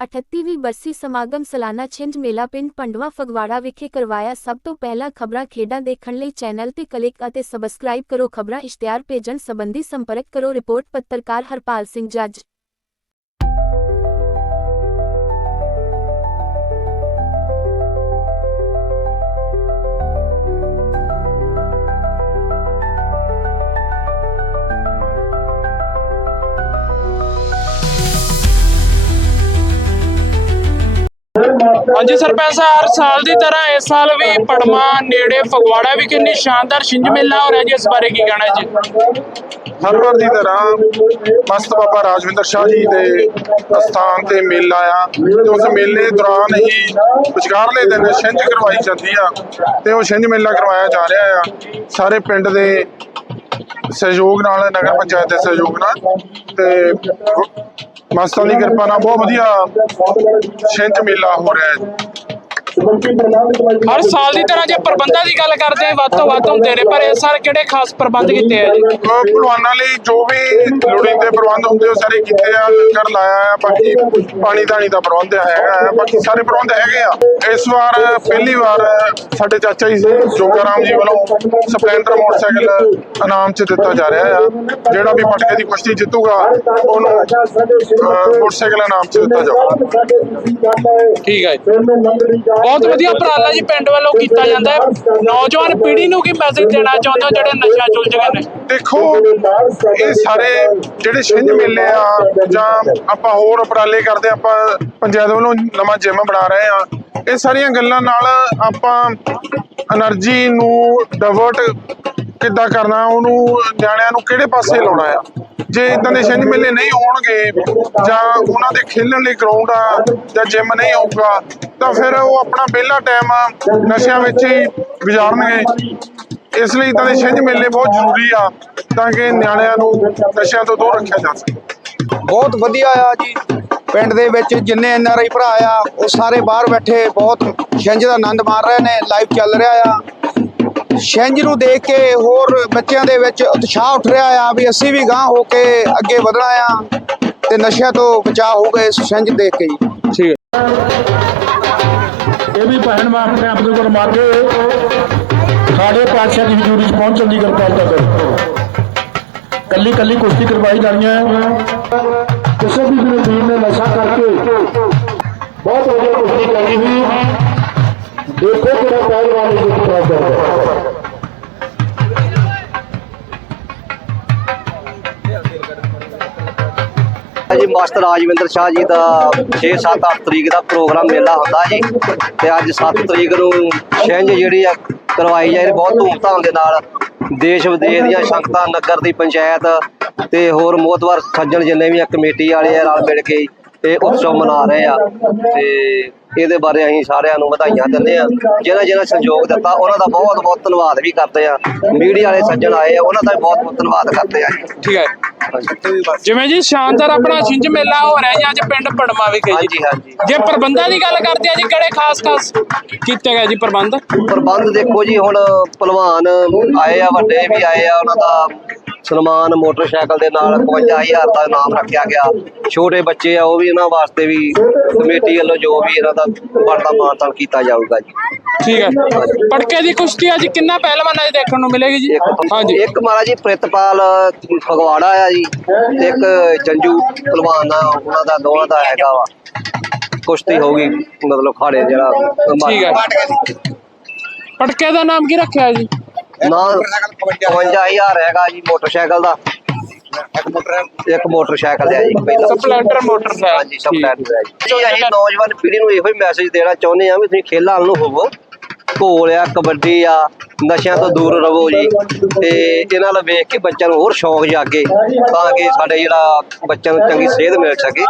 38ਵੀਂ ਬਰਸੀ ਸਮਾਗਮ ਸਾਲਾਨਾ ਛਿੰਝ ਮੇਲਾ ਪਿੰਡ ਪੰਡਵਾ ਫਗਵਾੜਾ ਵਿਖੇ ਕਰਵਾਇਆ ਸਭ ਤੋਂ ਪਹਿਲਾਂ ਖਬਰਾਂ ਖੇਡਾਂ ਦੇਖਣ ਲਈ ਚੈਨਲ ਤੇ ਕਲਿੱਕ ਅਤੇ ਸਬਸਕ੍ਰਾਈਬ ਕਰੋ। ਖਬਰਾਂ ਇਸ਼ਤਿਹਾਰ ਭੇਜਣ ਸੰਬੰਧੀ ਸੰਪਰਕ ਕਰੋ। ਰਿਪੋਰਟ ਪੱਤਰਕਾਰ ਹਰਪਾਲ ਸਿੰਘ ਜੱਜ। ਹਾਂਜੀ ਸਰਪੰਚ ਸਾਹਿਬ ਹਰ ਸਾਲ ਦੀ ਤਰ੍ਹਾਂ ਇਸ ਸਾਲ ਵੀ ਪੜਮਾ ਨੇੜੇ ਫਗਵਾੜਾ ਵੀ ਕਿੰਨੀ ਸ਼ਾਨਦਾਰ ਛਿੰਝ ਮੇਲਾ ਹੋ ਰਿਹਾ ਜੀ ਇਸ ਬਾਰੇ ਕੀ ਕਹਿਣਾ ਜੀ? ਹਰ ਵਾਰ ਦੀ ਤਰ੍ਹਾਂ ਮਸਤ ਬਾਬਾ ਰਾਜਵਿੰਦਰ ਸ਼ਾਹ ਜੀ ਦੇ ਅਸਥਾਨ ਤੇ ਮੇਲਾ ਆ ਤੇ ਉਸ ਮੇਲੇ ਦੌਰਾਨ ਹੀ ਵਿਚਕਾਰਲੇ ਦਿਨ ਛਿੰਝ ਕਰਵਾਈ ਜਾਂਦੀ ਆ ਤੇ ਉਹ ਛਿੰਝ ਮੇਲਾ ਕਰਵਾਇਆ ਜਾ ਰਿਹਾ ਆ। ਸਾਰੇ ਪਿੰਡ ਦੇ ਸਹਿਯੋਗ ਨਾਲ ਨਗਰ ਪੰਚਾਇਤ ਦੇ ਸਹਿਯੋਗ ਨਾਲ ਤੇ ਮਸਤਾਂ ਦੀ ਕਿਰਪਾ ਨਾਲ ਬਹੁਤ ਵਧੀਆ ਛਿੰਝ ਮੇਲਾ ਹੋ ਰਿਹਾ ਹੈ। ਹਰ ਸਾਲ ਦੀ ਤਰ੍ਹਾਂ ਜੇ ਪ੍ਰਬੰਧਾਂ ਦੀ ਗੱਲ ਕਰਦੇ ਹਾਂ ਵੱਧ ਤੋਂ ਵੱਧ ਹੁੰਦੇ ਨੇ ਪਰ ਇਸ ਸਾਲ ਕਿਹੜੇ ਖਾਸ ਪ੍ਰਬੰਧ ਕੀਤੇ ਆ ਜੀ? ਭਲਵਾਨਾਂ ਲਈ ਜੋ ਵੀ ਲੋੜੀਂਦੇ ਪ੍ਰਬੰਧ ਹੁੰਦੇ ਉਹ ਸਾਰੇ ਕੀਤੇ ਆ ਲੰਗਰ ਲਾਇਆ ਆ ਬਾਕੀ ਪਾਣੀ ਧਾਣੀ ਦਾ ਪ੍ਰਬੰਧ ਹੈਗਾ ਆ ਬਾਕੀ ਸਾਰੇ ਪ੍ਰਬੰਧ ਹੈਗੇ ਆ। ਇਸ ਵਾਰ ਪਹਿਲੀ ਵਾਰ ਸਾਡੇ ਚਾਚਾ ਜੀ ਜੋਗਾ ਰਾਮ ਜੀ ਵੱਲੋਂ ਸਪਲੈਂਡਰ ਮੋਟਰਸਾਈਕਲ ਇਨਾਮ ਚ ਦਿੱਤਾ ਜਾ ਰਿਹਾ ਆ ਜਿਹੜਾ ਵੀ ਪਟਕੇ ਦੀ ਕੁਸ਼ਤੀ ਜਿੱਤੂਗਾ ਉਹਨੂੰ ਮੋਟਰਸਾਈਕਲ ਇਨਾਮ ਚ ਦਿੱਤਾ ਜਾਊਗਾ। ਠੀਕ ਹੈ ਜੀ। ਬਹੁਤ ਵਧੀਆ ਉਪਰਾਲਾ ਜੀ ਪਿੰਡ ਵੱਲੋਂ ਕੀਤਾ ਜਾਂਦਾ ਹੈ। ਨੌਜਵਾਨ ਪੀੜ੍ਹੀ ਨੂੰ ਕੀ ਮੈਸੇਜ ਦੇਣਾ ਚਾਹੁੰਦੇ ਹੋ ਜਿਹੜੇ ਨਸ਼ਾ ਚੁਲਝ ਗਏ ਨੇ? ਦੇਖੋ, ਇਹ ਸਾਰੇ ਜਿਹੜੇ ਛਿੰਝ ਮੇਲੇ ਆ ਜਾਂ ਆਪਾਂ ਹੋਰ ਉਪਰਾਲੇ ਕਰਦੇ ਆਪਾਂ ਪੰਚਾਇਤ ਵੱਲੋਂ ਨਵਾਂ ਜਿਮ ਬਣਾ ਰਹੇ ਆ, ਇਹ ਸਾਰੀਆਂ ਗੱਲਾਂ ਨਾਲ ਆਪਾਂ એનર્ਜੀ ਨੂੰ ਡਾਇਵਰਟ ਕਿੱਦਾਂ ਕਰਨਾ, ਉਹਨੂੰ ਨਿਆਣਿਆਂ ਨੂੰ ਕਿਹੜੇ ਪਾਸੇ ਲਾਉਣਾ ਆ? ਜੇ ਇਦਾਂ ਦੇ ਛਿੰਝ ਮੇਲੇ ਨਹੀਂ ਹੋਣਗੇ, ਜਾਂ ਉਹਨਾਂ ਦੇ ਖੇਲਣ ਲਈ ਗਰਾਊਂਡ ਆ, ਜਾਂ ਜਿਮ ਨਹੀਂ ਹੋਊਗਾ, ਤਾਂ ਫਿਰ ਉਹ ਆਪਣਾ ਵਿਹਲਾ ਟਾਈਮ ਨਸ਼ਿਆਂ ਵਿੱਚ ਹੀ ਗੁਜ਼ਾਰਨਗੇ। ਇਸ ਲਈ ਤਾਂ ਦੇ ਛਿੰਝ ਮੇਲੇ ਬਹੁਤ ਜ਼ਰੂਰੀ ਆ, ਤਾਂ ਕਿ ਨਿਆਣਿਆਂ ਨੂੰ ਨਸ਼ਿਆਂ ਤੋਂ ਦੂਰ ਰੱਖਿਆ ਜਾ ਸਕੇ। ਬਹੁਤ ਵਧੀਆ ਆ ਜੀ। ਪਿੰਡ ਦੇ ਵਿੱਚ ਜਿੰਨੇ ਐਨ ਆਰ ਆਈ ਭਰਾ ਆ, ਉਹ ਸਾਰੇ ਬਾਹਰ ਬੈਠੇ, ਬਹੁਤ ਛਿੰਝ ਦਾ ਆਨੰਦ ਮਾਣ ਰਹੇ ਨੇ ਲਾਈਵ ਚੱਲ ਰਿਹਾ ਆ। ਛਿੰਝ ਨੂੰ ਦੇਖ ਕੇ ਹੋਰ ਬੱਚਿਆਂ ਦੇ ਵਿੱਚ ਉਤਸ਼ਾਹ ਉੱਠ ਰਿਹਾ ਆ ਵੀ ਅਸੀਂ ਵੀ ਗਾਂ ਹੋ ਕੇ ਅੱਗੇ ਵਧਣਾ ਆ ਤੇ ਨਸ਼ਿਆਂ ਤੋਂ ਬਚਾਅ ਹੋਊਗਾ ਇਸ ਛਿੰਝ ਦੇਖ ਕੇ ਜੀ। ਠੀਕ ਹੈ। ਇਹ ਵੀ ਭੈਣ ਮੈਂ ਆਪਣੇ ਆਪ ਦੇ ਕੋਲ ਮਾਰ ਕੇ ਸਾਡੇ ਪਾਤਸ਼ਾਹ ਦੀ ਹਜ਼ੂਰੀ 'ਚ ਪਹੁੰਚਣ ਦੀ ਕਿਰਪਾਲਤਾ ਕਰੋ ਕੱਲੀ ਕੱਲੀ ਕੁਸ਼ਤੀ ਕਰਵਾਈ ਜਾਣੀਆਂ ਹੈ। ਕਿਸੇ ਵੀ ਵੀਰ ਨੇ ਨਸ਼ਾ ਕਰਕੇ ਬਹੁਤ ਵਧੀਆ ਕੁਸ਼ਤੀ ਕਰੀ ਹੋਈ। ਦੇਖੋ ਕਿਹੜਾ ਪਹਿਲਵਾਨ ਇਹ ਜਿੱਤ ਪ੍ਰਾਪਤ ਜੀ ਮਾਸਟਰ ਰਾਜਵਿੰਦਰ ਸ਼ਾਹ ਜੀ ਦਾ 6 7 8 ਤਰੀਕ ਦਾ ਪ੍ਰੋਗਰਾਮ ਮੇਲਾ ਹੁੰਦਾ ਜੀ। ਤੇ ਅੱਜ 7 ਤਰੀਕ ਨੂੰ ਛਿੰਝ ਜਿਹੜੀ ਆ ਕਰਵਾਈ ਜਾ ਰਹੀ ਬਹੁਤ ਧੂਮਧਾਮ ਦੇ ਨਾਲ ਦੇਸ਼ ਵਿਦੇਸ਼ ਦੀਆਂ ਸੰਗਤਾਂ, ਨਗਰ ਦੀ ਪੰਚਾਇਤ ਤੇ ਹੋਰ ਮੋਤਵਰ ਸੱਜਣ ਜਿੰਨੇ ਵੀ ਆ, ਕਮੇਟੀ ਵਾਲੇ ਆ, ਰਲ ਮਿਲ ਕੇ ਇਹ ਉਤਸਵ ਮਨਾ ਰਹੇ ਆ। ਤੇ ਇਹਦੇ ਬਾਰੇ ਅਸੀਂ ਸਾਰਿਆਂ ਨੂੰ ਵਧਾਈਆਂ ਦਿੰਦੇ ਆ ਜਿਹਨਾਂ ਜਿਹਨਾਂ ਸਹਿਯੋਗ ਦਿੱਤਾ ਉਹਨਾਂ ਦਾ ਬਹੁਤ ਬਹੁਤ ਧੰਨਵਾਦ ਵੀ ਕਰਦੇ ਆ ਮੀਡੀਆ ਵਾਲੇ ਸੱਜਣ ਆਏ ਆ ਉਹਨਾਂ ਦਾ ਵੀ ਬਹੁਤ ਬਹੁਤ ਧੰਨਵਾਦ ਕਰਦੇ ਆ ਠੀਕ ਹੈ। ਜਿਵੇਂ ਜੀ ਸ਼ਾਨਦਾਰ ਆਪਣਾ ਛਿੰਝ ਮੇਲਾ ਹੋ ਰਿਹਾ ਜੀ ਅੱਜ ਪਿੰਡ ਪੜਮਾ ਵਿਖੇ ਹਾਂਜੀ ਜੀ। ਹਾਂਜੀ ਜੇ ਪ੍ਰਬੰਧਾਂ ਦੀ ਗੱਲ ਕਰਦੇ ਆ ਜੀ ਕਿਹੜੇ ਖਾਸ ਖਾਸ ਕੀਤੇ ਗਏ ਜੀ ਪ੍ਰਬੰਧ? ਪ੍ਰਬੰਧ ਦੇਖੋ ਜੀ ਹੁਣ ਪਹਿਲਵਾਨ ਆਏ ਆ ਵੱਡੇ ਵੀ ਆਏ ਆ ਉਹਨਾਂ ਦਾ ਸਨਮਾਨ ਮੋਟਰਸਾਈਕਲ ਦੇ ਨਾਲ 55000 ਦਾ ਇਨਾਮ ਰੱਖਿਆ ਗਿਆ। ਛੋਟੇ ਬੱਚੇ ਆ ਉਹ ਵੀ ਇਹਨਾਂ ਵਾਸਤੇ ਵੀ ਕਮੇਟੀ ਵੱਲੋਂ ਜੋ ਵੀ ਇਹਨਾਂ ਦਾ ਬਣਦਾ ਮਾਨਤਾਨ ਕੀਤਾ ਜਾਊਗਾ ਜੀ। ਠੀਕ ਹੈ ਪਟਕੇ ਦੀ ਕੁਸ਼ਤੀ ਅੱਜ ਕਿੰਨਾ ਪਹਿਲਵਾਨਾਂ ਦੀ ਦੇਖਣ ਨੂੰ ਮਿਲੇਗੀ ਜੀ? ਹਾਂਜੀ। ਇੱਕ ਮਹਾਰਾਜ ਜੀ ਪ੍ਰਿਤਪਾਲ ਫਗਵਾੜਾ ਆ ਜੀ ਤੇ ਇੱਕ ਜੰਜੂ ਪਹਿਲਵਾਨ ਆ ਉਹਨਾਂ ਦਾ ਦੋਵਾਂ ਦਾ ਹੈਗਾ ਵਾ। ਕੁਸ਼ਤੀ ਹੋਊਗੀ ਮਤਲਬ ਖਾੜੇ ਜਿਹੜਾ ਠੀਕ ਹੈ ਪਟਕੇ ਦਾ ਨਾਮ ਕੀ ਰੱਖਿਆ ਜੀ? ਨਾ 55000 ਹੈਗਾ ਜੀ ਮੋਟਰਸਾਈਕਲ ਦਾ। ਇੱਕ ਮੋਟਰਸਾਈਕਲ ਹੈ ਜੀ। ਪਹਿਲਾ ਸਪਲੈਂਡਰ ਮੋਟਰਸਾਈਕਲ। ਹਾਂਜੀ ਸਪਲੈਂਡਰ ਹੈ ਜੀ। ਜੀ ਅਸੀਂ ਨੌਜਵਾਨ ਪੀੜ੍ਹੀ ਨੂੰ ਇਹੋ ਹੀ ਮੈਸੇਜ ਦੇਣਾ ਚਾਹੁੰਦੇ ਆ ਵੀ ਤੁਸੀਂ ਖੇਲਾਂ ਵੱਲ ਨੂੰ ਹੋਵੋ। ਘੋਲ ਆ ਕਬੱਡੀ ਆ ਨਸ਼ਿਆਂ ਤੋਂ ਦੂਰ ਰਹੋ ਜੀ। ਤੇ ਇਹਨਾਂ ਨਾਲ ਵੇਖ ਕੇ ਬੱਚਿਆਂ ਨੂੰ ਹੋਰ ਸ਼ੌਕ ਜਾਗੇ ਤਾਂ ਕਿ ਸਾਡੇ ਜਿਹੜਾ ਬੱਚਿਆਂ ਨੂੰ ਚੰਗੀ ਸਿਹਤ ਮਿਲ ਸਕੇ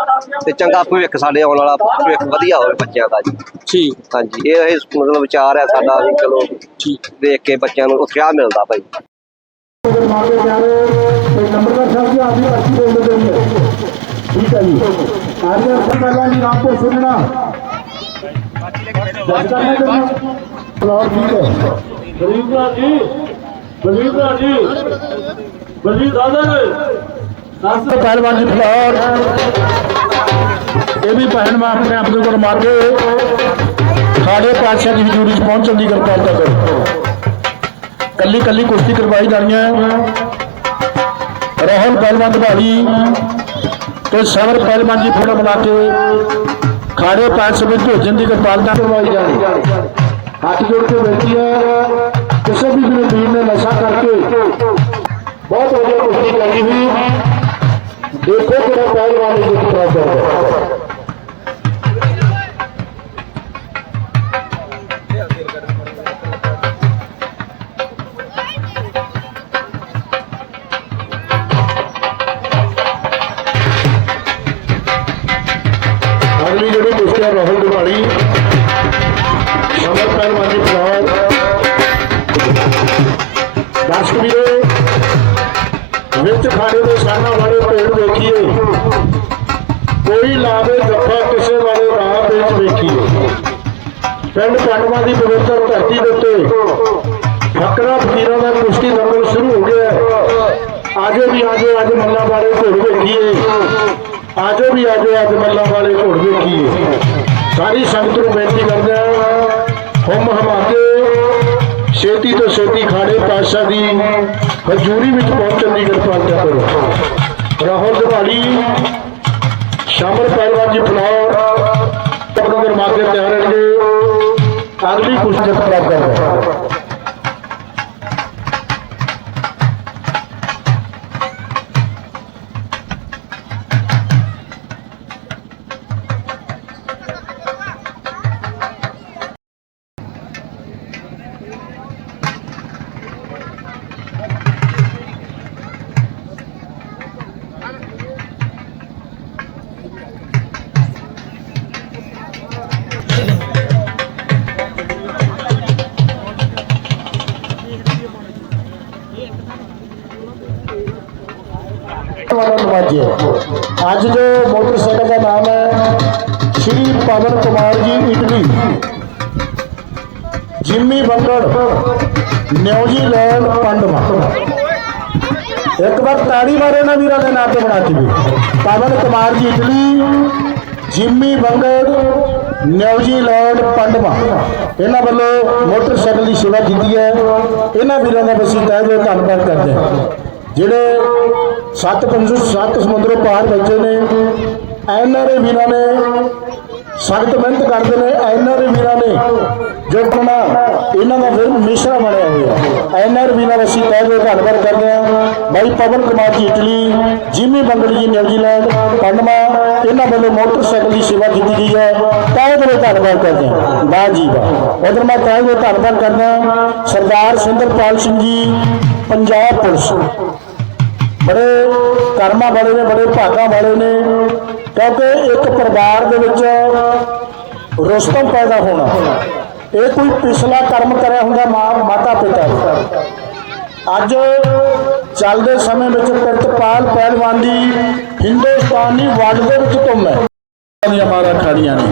ਤੇ ਚੰਗਾ ਭਵਿੱਖ ਸਾਡੇ ਆਉਣ ਵਾਲਾ ਭਵਿੱਖ ਵਧੀਆ ਹੋਵੇ ਬੱਚਿਆਂ ਦਾ ਜੀ। ਠੀਕ। ਹਾਂਜੀ ਇਹ ਇਹ ਮਤਲਬ ਵਿਚਾਰ ਹੈ ਸਾਡਾ ਵੀ ਚਲੋ ਠੀਕ। ਦੇਖ ਕੇ ਬੱਚਿਆਂ ਨੂੰ ਉਤਸ਼ਾਹ ਮਿਲਦਾ ਭਾਈ। ਦੇ ਠੀਕ ਹੈ ਜੀ ਆਰਿਆ ਪਹਿਲਾਂ ਜੀ ਰਾਮ ਤੋਂ ਸੁਣਨਾ ਜੱਜਕਾ ਮੈਂ ਕਰਨਾ ਫਲੋਰ ਠੀਕ ਹੈ ਬਲਜੀਤ ਜੀ ਬਲਜੀਤ ਜੀ ਬਲਜੀਤ ਦਾਦਾ ਨੇ ਪਹਿਲਵਾਨ ਜੀ, ਫਲੋਰ। ਇਹ ਵੀ ਭੈਣ ਮੈਂ ਆਪਣੇ ਆਪ ਦੇ ਕੋਲ ਮਾਰ। ਕੇ ਸਾਡੇ ਪਾਤਸ਼ਾਹ ਦੀ ਹਜ਼ੂਰੀ 'ਚ ਪਹੁੰਚਣ ਦੀ ਕਿਰਪਾਲਤਾ ਕਰੋ। ਕੱਲੀ ਕੱਲੀ ਕੁਸ਼ਤੀ ਕਰਵਾਈ ਜਾਣੀਆਂ ਰਾਹੁਲ ਪਹਿਲਵਾਨ ਭਾਈ ਤੇ ਸਵਰ ਪਹਿਲਵਾਨ ਜੀ ਫੋਟੋ ਬਣਾ ਕੇ ਖਾੜੇ ਪਾਸ ਵਿੱਚ ਭੋਜਨ ਦੀ ਕਿਰਪਾਲਤਾ ਕਰਵਾਈ ਜਾਣੀ। ਹੱਥ ਜੋੜ ਕੇ ਬੇਨਤੀ ਹੈ ਕਿਸੇ ਵੀ ਵੀਰ ਵੀਰ ਨੇ ਨਸ਼ਾ ਕਰਕੇ ਬਹੁਤ ਵਧੀਆ ਕੁਸ਼ਤੀ ਕਰੀ ਹੋਈ। ਦੇਖੋ ਕਿਹੜਾ ਪਹਿਲਵਾਨ ਇਹ ਜਿੱਤ ਪ੍ਰਾਪਤ ਕਰਦਾ ਵਿੱਚ ਖਾੜੇ ਦੇ ਸਾਨਾ ਵਾਲੇ ਭੇਡ ਵੇਖੀਏ। ਕੋਈ ਲਾਵੇ ਜੱਫਾ ਕਿਸੇ ਵਾਲੇ ਰਾਹ ਵਿੱਚ ਵੇਖੀਏ। ਪਿੰਡ ਪੰਡਵਾਂ ਦੀ ਪਵਿੱਤਰ ਧਰਤੀ ਦੇ ਉੱਤੇ ਫਕਰਾ ਫਕੀਰਾਂ ਦਾ ਕੁਸ਼ਤੀ ਦੰਗਲ ਸ਼ੁਰੂ ਹੋ ਗਿਆ ਆਜੋ ਵੀ ਆਜੋ, ਅੱਜ ਮੱਲਾ ਵਾਲੇ ਘੋੜ ਵੇਖੀਏ। ਆਜੋ ਵੀ ਆਜੋ, ਅੱਜ ਮੱਲਾ ਵਾਲੇ ਘੋੜ ਵੇਖੀਏ। ਸਾਰੀ ਸੰਗਤ ਨੂੰ ਬੇਨਤੀ ਕਰਦਾ ਹਾਂ, ਹੁਮ ਹਮਾ ਛੇਤੀ ਤੋਂ ਛੇਤੀ ਖਾੜੇ ਪਾਤਸ਼ਾਹ ਦੀ ਹਜ਼ੂਰੀ ਵਿੱਚ ਪਹੁੰਚਣ ਦੀ ਕਿਰਪਾਲਤਾ ਕਰੋ। ਰਾਹੁਲ ਦਿਵਾਲੀ ਸ਼ਾਮਲ ਪਹਿਲਵਾਨ ਜੀ ਫਲਾਰ ਆਪਣਾ ਗਰਮਾ ਤਿਆਰ ਰਹਿਣਗੇ ਅਗਲੀ ਕੁਸ਼ਤੀ ਪ੍ਰਾਪਤ ਕਰਦਾ ਵਾਲਾ ਅੱਜ ਜੋ ਮੋਟਰਸਾਈਕਲ ਦਾ ਨਾਮ ਹੈ, Shri Pawan Kumar ji Italy. Jimmy Bangar New Zealand ਪੰਡਮਾ ਇੱਕ ਵਾਰ ਤਾੜੀ ਮਾਰੇ ਨਾ ਵੀਰਾਂ ਦੇ ਨਾਂ ਤੇ ਬਣਾ ਕੇ Pawan Kumar ji Italy, Jimmy Bangar New Zealand ਪੰਡਮਾ ਇਹਨਾਂ ਵੱਲੋਂ ਮੋਟਰਸਾਈਕਲ ਦੀ ਸੇਵਾ ਕੀਤੀ ਹੈ। ਇਹਨਾਂ ਵੀਰਾਂ ਦਾ ਅਸੀਂ ਤਹਿ ਦਿਲੋਂ ਧੰਨਵਾਦ ਕਰਦੇ ਹਾਂ। ਜਿਹੜੇ ਸੱਤ ਪੰਜ ਸੱਤ ਸਮੁੰਦਰੋਂ ਪਾਰ ਬੈਠੇ ਨੇ। ਐਨਆਰਏ ਵੀਰਾਂ ਨੇ ਸਖਤ ਮਿਹਨਤ ਕਰਦੇ ਨੇ। ਐਨਆਰਏ ਵੀਰਾਂ ਨੇ ਜੋ ਆਪਣਾ ਇਹਨਾਂ ਦਾ ਫਿਰ ਮਿਸ਼ਰਾ ਬਣਿਆ ਹੋਇਆ ਐਨਆਰ ਵੀਰਾਂ ਦਾ ਅਸੀਂ ਤਹਿ ਦਿਲੋਂ ਧੰਨਵਾਦ ਕਰਦੇ ਹਾਂ। ਬਾਈ ਪਵਨ ਕੁਮਾਰ ਜੀ ਇਟਲੀ, ਜਿਮੀ ਬੰਗਲ ਜੀ ਨਿਊਜ਼ੀਲੈਂਡ, ਪੰਡਮਾ, ਇਹਨਾਂ ਵੱਲੋਂ ਮੋਟਰਸਾਈਕਲ ਦੀ ਸੇਵਾ ਕੀਤੀ ਗਈ ਹੈ। ਤਹਿ ਦਿਲੋਂ ਧੰਨਵਾਦ ਕਰਦੇ ਹਾਂ। ਵਾਹ ਜੀ ਵਾਹ। ਉਧਰ ਮੈਂ ਤਹਿ ਦਿਲੋਂ ਧੰਨਵਾਦ ਕਰਦਾ ਸਰਦਾਰ ਸਿੰਦਰਪਾਲ ਸਿੰਘ ਜੀ, ਪੰਜਾਬ ਪੁਲਿਸ। ਬੜੇ ਕਰਮਾਂ ਵਾਲੇ ਨੇ, ਬੜੇ ਭਾਗਾਂ ਵਾਲੇ ਨੇ, ਕਿਉਂਕਿ ਇੱਕ ਪਰਿਵਾਰ ਦੇ ਵਿੱਚ ਰੁਸਤਮ ਪੈਦਾ ਹੋਣਾ, ਇਹ ਕੋਈ ਪਿਛਲਾ ਕਰਮ ਕਰਿਆ ਹੁੰਦਾ ਮਾਂ, ਮਾਤਾ ਪਿਤਾ ਨੇ ਅੱਜ ਚੱਲਦੇ ਸਮੇਂ ਵਿੱਚ ਪ੍ਰਿਤਪਾਲ ਪਹਿਲਵਾਨ ਦੀ ਹਿੰਦੁਸਤਾਨੀ ਵਰਲਡ ਦੇ ਵਿੱਚ ਧੁੰਮ ਹੈ ਦੀਆਂ ਮਾਰਾ ਖਾੜੀਆਂ ਨੇ।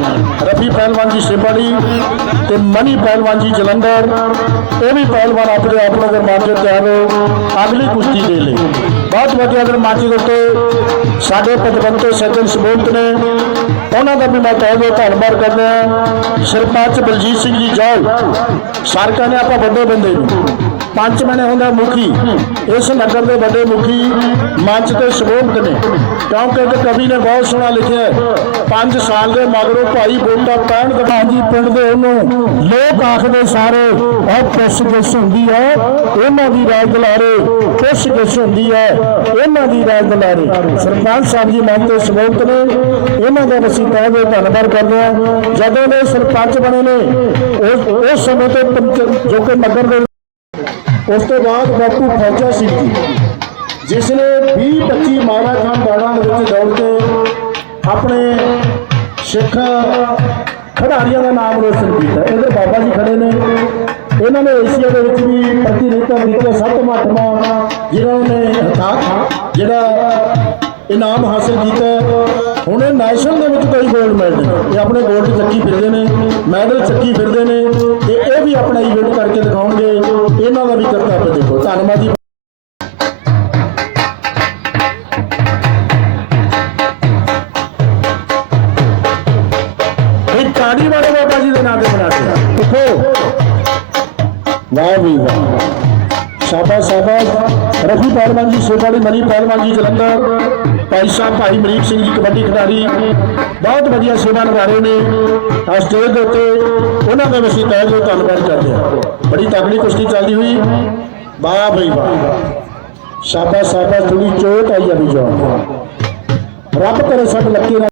ਰਫੀ ਪਹਿਲਵਾਨ ਜੀ ਸਿਪੜੀ ਤੇ ਮਨੀ ਪਹਿਲਵਾਨ ਜੀ ਜਲੰਧਰ, ਇਹ ਵੀ ਪਹਿਲਵਾਨ ਆਪਣੇ ਆਪ ਨੂੰ ਮਾਰ ਕੇ ਤਿਆਰ ਹੋ, ਅਗਲੀ ਕੁਸ਼ਤੀ ਦੇ ਲਈ। ਬਹੁਤ ਵਧੀਆ ਅਗਰ ਮਾਚੀ ਦੇ ਉੱਤੇ ਸਾਡੇ ਪਦਵੰਤੇ ਸੱਜਣ ਸਬੂਤ ਨੇ, ਉਹਨਾਂ ਦਾ ਵੀ ਮੈਂ ਤਹਿ ਦਿਲੋਂ ਧੰਨਵਾਦ ਕਰਦਾ ਸਰਪੰਚ ਬਲਜੀਤ ਸਿੰਘ ਜੀ ਜੌਲ ਸਰਕਾਰ ਨੇ ਆਪਾਂ ਵੱਡੇ ਬੰਦੇ ਨੂੰ ਪੰਜ ਬਣੇ ਹੁੰਦਾ ਮੁਖੀ। ਇਸ ਨਗਰ ਦੇ ਵੱਡੇ ਮੁਖੀ ਮੰਚ ਤੇ ਸਬੂਤ ਨੇ। ਕਿਉਂਕਿ ਇੱਕ ਕਵੀ ਨੇ ਬਹੁਤ ਸੋਹਣਾ ਲਿਖਿਆ ਪੰਜ ਸਾਲ ਦੇ ਮਗਰੋਂ ਭਾਈ ਬੋਟਾ ਪੈਣ ਦਬਾ ਜੀ ਪਿੰਡ ਦੇ ਉਹਨੂੰ ਲੋਕ ਆਖਦੇ ਸਾਰੇ ਉਹ ਪੁੱਛ ਗਿੱਛ ਹੁੰਦੀ ਹੈ, ਇਹਨਾਂ ਦੀ ਰਾਜ ਦੁਲਾਰੇ, ਪੁੱਛ ਗਿੱਛ ਹੁੰਦੀ ਹੈ, ਇਹਨਾਂ ਦੀ ਰਾਜ ਦਲਾਰੇ। ਸਰਪੰਚ ਸਾਹਿਬ ਜੀ ਮੰਨ ਤੇ ਸਬੂਤ ਨੇ ਇਹਨਾਂ ਦਾ ਅਸੀਂ ਤਹਿ ਦਿਲੋਂ ਧੰਨਵਾਦ ਕਰਦੇ ਹਾਂ। ਜਦੋਂ ਦੇ ਸਰਪੰਚ ਬਣੇ ਨੇ ਉਸ ਸਮੇਂ ਤੋਂ ਪੰਚ- ਜੋ ਕਿ ਨਗਰ ਦੇ ਉਸ ਤੋਂ ਬਾਅਦ ਬਾਪੂ ਫੌਜਾ ਸਿੰਘ ਜੀ ਜਿਸ ਨੇ 20 25 ਮਾਰਾਥਨ ਦੌੜਾਂ ਦੇ ਵਿੱਚ ਦੌੜ ਕੇ ਆਪਣੇ ਸਿੱਖ ਖਿਡਾਰੀਆਂ ਦਾ ਨਾਮ ਰੋਸ਼ਨ ਕੀਤਾ। ਇਧਰ ਬਾਬਾ ਜੀ ਖੜੇ ਨੇ। ਇਹਨਾਂ ਨੇ ਏਸ਼ੀਆ ਦੇ ਵਿੱਚ ਵੀ ਪ੍ਰਤੀਨਿਧਤਾ ਦਿੱਤਾ ਸੱਤਵਾਂ ਅੱਠਵਾਂ ਜਿਨ੍ਹਾਂ ਨੇ ਜਿਹੜਾ ਇਨਾਮ ਹਾਸਲ ਕੀਤਾ ਹੁਣ ਇਹ ਨੈਸ਼ਨਲ ਦੇ ਵਿੱਚ ਕਈ ਗੋਲਡ ਮੈਡਲ ਇਹ ਆਪਣੇ ਗੋਲਡ ਚੱਕੀ ਫਿਰਦੇ ਨੇ ਮੈਡਲ ਚੱਕੀ ਫਿਰਦੇ ਨੇ ਤੇ ਇਹ ਵੀ ਆਪਣਾ ਇਵੈਂਟ ਕਰਕੇ ਦਿਖਾਉਣਗੇ। ਇਹਨਾਂ ਦਾ ਵੀ ਕਰਤੱਵ ਦੇਖੋ ਪਹਿਲਵਾਨ ਜੀ ਸੋਪਾਲੀ ਮਨੀ ਪਹਿਲਵਾਨ ਜੀ, ਜਲੰਧਰ। ਭਾਈ ਸਾਹਿਬ, ਭਾਈ ਮਰੀਕ ਸਿੰਘ ਜੀ, ਕਬੱਡੀ ਖਿਡਾਰੀ। ਬਹੁਤ ਵਧੀਆ ਸੇਵਾ ਨਿਭਾ ਰਹੇ ਨੇ। ਅੱਜ ਸਟੇਜ ਦੇ ਉੱਤੇ ਉਹਨਾਂ ਦਾ ਵੀ ਅਸੀਂ ਤਹਿ ਦਿਲੋਂ ਧੰਨਵਾਦ ਕਰਦੇ ਹਾਂ। ਬੜੀ ਤਕੜੀ ਕੁਸ਼ਤੀ ਚੱਲਦੀ ਹੋਈ। ਵਾਹ ਬਈ ਵਾਹ। ਸ਼ਾਬਾਸ਼ ਸ਼ਾਬਾਸ਼ ਥੋੜੀ ਚੋਟ ਆਈ ਆ ਵੀ ਜਵਾਨ ਰੱਬ ਕਰੇ ਸਭ ਲੱਕੀ ਨਾਲ